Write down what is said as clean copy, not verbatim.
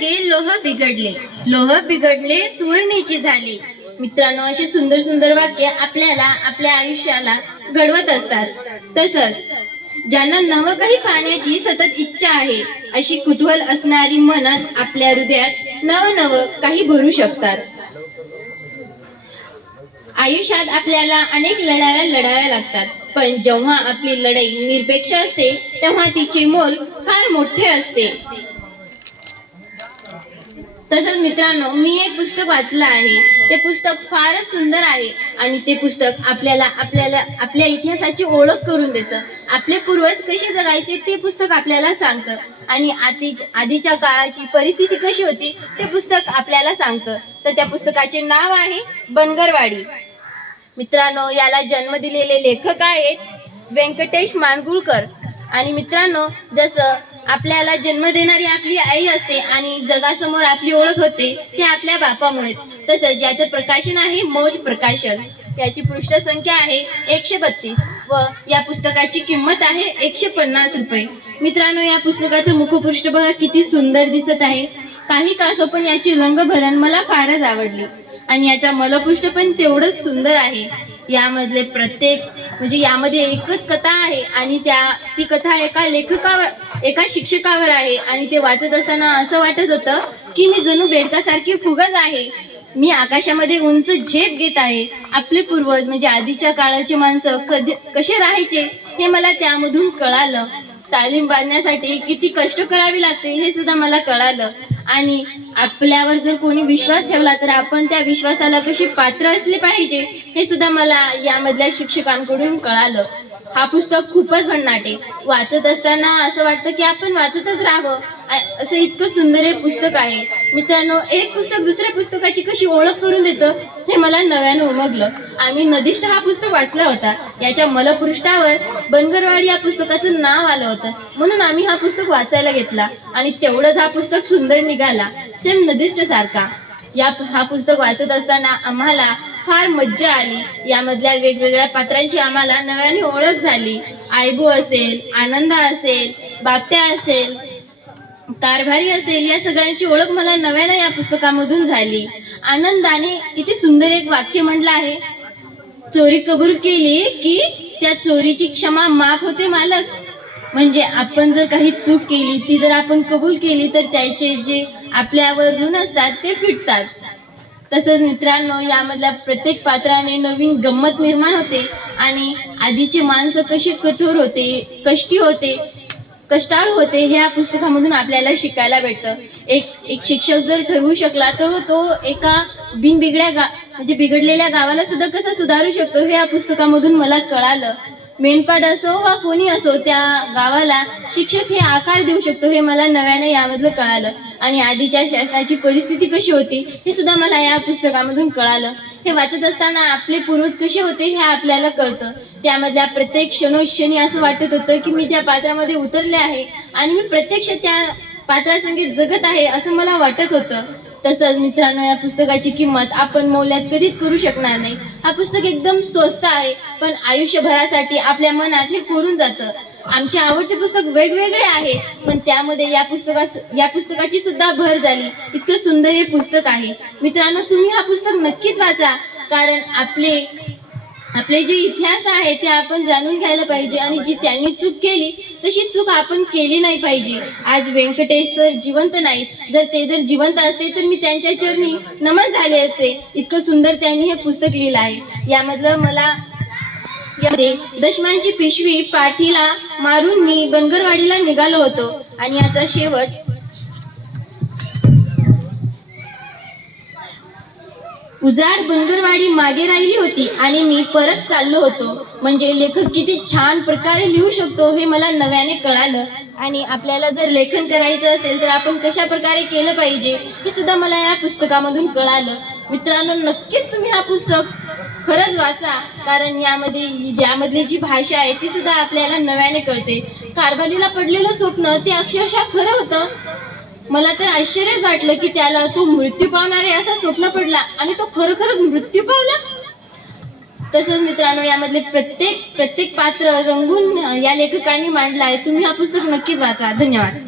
संगे लोह बिघडले, लोह बिघडले सुवर्णीची झाली. मित्रांनो, अशी सुंदर सुंदर वाक्य आपल्याला आपल्या आयुष्याला घडवत असतात. तसंच ज्यांना नवं काही पाहण्याची सतत इच्छा आहे, अशी कुतूहल असणारी मनच आपल्या हृदयात नवं काही भरू शकतात. आयुष्यात आपल्याला अनेक लढाव्या लागतात, पण जेव्हा आपली लढाई निरपेक्ष असते तेव्हा तिचे मोल फार मोठे असते. तसंच मित्रांनो, मी एक पुस्तक वाचलं आहे. ते पुस्तक फारच सुंदर आहे आणि ते पुस्तक आपल्याला आपल्या इतिहासाची ओळख करून देतं. आपले पूर्वज कसे जगायचे ते पुस्तक आपल्याला सांगतं आणि आधीच्या काळाची परिस्थिती कशी होती ते पुस्तक आपल्याला सांगतं. तर त्या पुस्तकाचे नाव आहे बनगरवाडी. मित्रांनो, याला जन्म दिलेले लेखक आहेत व्यंकटेश माडगूळकर. आणि मित्रांनो, जसं आपल्याला जन्म देणारी आपली आई असते आणि जगासमोर आपली ओळख होते ते आपल्या बापामुळे, तसंच याचं प्रकाशन आहे मौज प्रकाशन. याची पृष्ठसंख्या आहे 132 व या पुस्तकाची किंमत आहे 150 रुपये. मित्रांनो, या पुस्तकाचं मुखपृष्ठ बघा किती सुंदर दिसत आहे. काही का असो, पण याची रंगभरण मला फारच आवडली आणि याचा मलपृष्ठ पण तेवढंच सुंदर आहे. यामधले यामध्ये एकच कथा आहे आणि ती कथा एका शिक्षकावर आहे आणि ते वाचत असताना असं वाटत होतं की मी जणू बेडकासारखी फुगत आहे. मी आकाशामध्ये उंच झेप घेत आहे. आपले पूर्वज आधीच्या काळाचे माणसं कसे राहायचे हे मला त्यामधून कळालं. तालीम बांधण्यासाठी किती कष्ट करावे लागते हे सुद्धा मला कळालं आणि आपल्यावर जर कोणी विश्वास ठेवला तर आपण त्या विश्वासाला कशी पात्र असले पाहिजे हे सुद्धा मला यामधल्या शिक्षकांकडून कळालं. हा पुस्तक खूपच भन्नाट आहे. वाचत असताना असं वाटतं की आपण वाचतच राहावं, असं इतकं सुंदर हे पुस्तक आहे. मित्रांनो, एक पुस्तक दुसऱ्या पुस्तकाची कशी ओळख करून देतं हे मला नव्यानं उमगलं. आम्ही नदीष्ट हा पुस्तक वाचला होता. याच्या मलपृष्ठावर बनगरवाडी या पुस्तकाचं नाव आलं होतं, म्हणून आम्ही हा पुस्तक वाचायला घेतला आणि तेवढंच हा पुस्तक सुंदर निघाला, सेम नदीष्ट सारखा. हा पुस्तक वाचत असताना आम्हाला फार मज्जा आली. यामधल्या वेगवेगळ्या पात्रांची आम्हाला नव्याने ओळख झाली. आयबू असेल, आनंदा असेल, बाप्त्या असेल, कारभारी असेल, या सगळ्यांची ओळख मला नव्यानं या पुस्तकामधून झाली. आनंदाने किती सुंदर एक वाक्य म्हटलं आहे, चोरी कबूल केली की त्या चोरीची क्षमा माफ होते मालक. आपण जर काही चूक केली ती जर आपण कबूल केली तर त्याचे जे आपल्यावर ऋण असतात ते फिटतात. तसंच मित्रांनो, यामधल्या प्रत्येक पात्राने नवीन गंमत निर्माण होते आणि आधीचे माणसं कशी कठोर होते, कष्टाळू होते हे या पुस्तकामधून आपल्याला शिकायला भेटतं. एक शिक्षक जर ठरवू शकला तर तो एका बिघडलेल्या गावाला सुद्धा कसं सुधारू शकतो हे या पुस्तकामधून मला कळालं. मेंढपाळ असो वा कोणी असो, त्या गावाला शिक्षक हे आकार देऊ शकतो हे मला नव्यानं यामधलं कळालं. आणि आधीच्या शासनाची परिस्थिती कशी होती हे सुद्धा मला या पुस्तकामधून कळालं. हे वाचत असताना आपले पूर्वज कसे होते हे आपल्याला कळतं. त्यामधल्या प्रत्येक क्षणोक्षणी असं वाटत होतं की मी त्या पात्रामध्ये उतरले आहे आणि मी प्रत्यक्ष त्या पात्रासंगीत जगत आहे असं मला वाटत होतं. तसंच मित्रांनो, या पुस्तकाची किंमत आपण मौल्यात कधीच करू शकणार नाही. हा पुस्तक एकदम स्वस्त आहे, पण आयुष्यभरासाठी आपल्या मनात हे कोरून जातं. आमचे आवडते पुस्तक वेगवेगळे आहेत, पण त्यामध्ये या पुस्तकाची सुद्धा भर झाली. इतकं सुंदर हे पुस्तक आहे. मित्रांनो, तुम्ही हा पुस्तक नक्कीच वाचा, कारण आपले जे इतिहास आहे ते आपण जाणून घ्यायला पाहिजे आणि जी त्यांनी चूक केली तशी चूक आपण केली नाही पाहिजे. आज व्यंकटेश सर जिवंत नाहीत, जर ते जिवंत असते तर मी त्यांच्या चरणी नमन झाले असते. इतकं सुंदर त्यांनी हे पुस्तक लिहिलं आहे. यामध्ये दशमांची पिशवी पाठीला मारून मी बनगरवाडीला निघालो होतो आणि याचा शेवट, उजाड बनगरवाडी मागे राहिली होती आणि मी परत चाललो होतो. लेखक किती छान प्रकारे लिहू शकतो हे मला नव्याने कळालं. आणि आपल्याला जर लेखन करायचं असेल तर आपण कशा प्रकारे केलं पाहिजे हे सुद्धा मला या पुस्तकामधून कळालं. मित्रांनो, नक्कीच तुम्ही हा पुस्तक खरंच वाचा, कारण ज्यामधली जी भाषा आहे ती सुद्धा आपल्याला नव्याने कळते. कारभारीला पडलेलं स्वप्न ते अक्षरशः खरं होतं. मला तर आश्चर्य वाटलं की त्याला तो मृत्यू पावणार आहे असं स्वप्न पडला आणि तो खरोखरच मृत्यू पावला. तसंच मित्रांनो, यामधले प्रत्येक पात्र रंगून या लेखकांनी मांडलं आहे. तुम्ही हा पुस्तक नक्कीच वाचा. धन्यवाद.